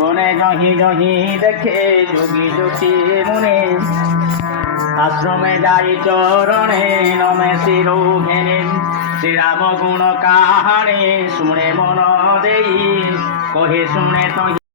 বনে জহি জহি দেখে যোগী জ্যোতি মুনে আশ্রমে যাই চরণে নমে শিরো ঘেনে শ্রীরাম গুণ কাহাণী শুনে মন দেই কহে শুনে তো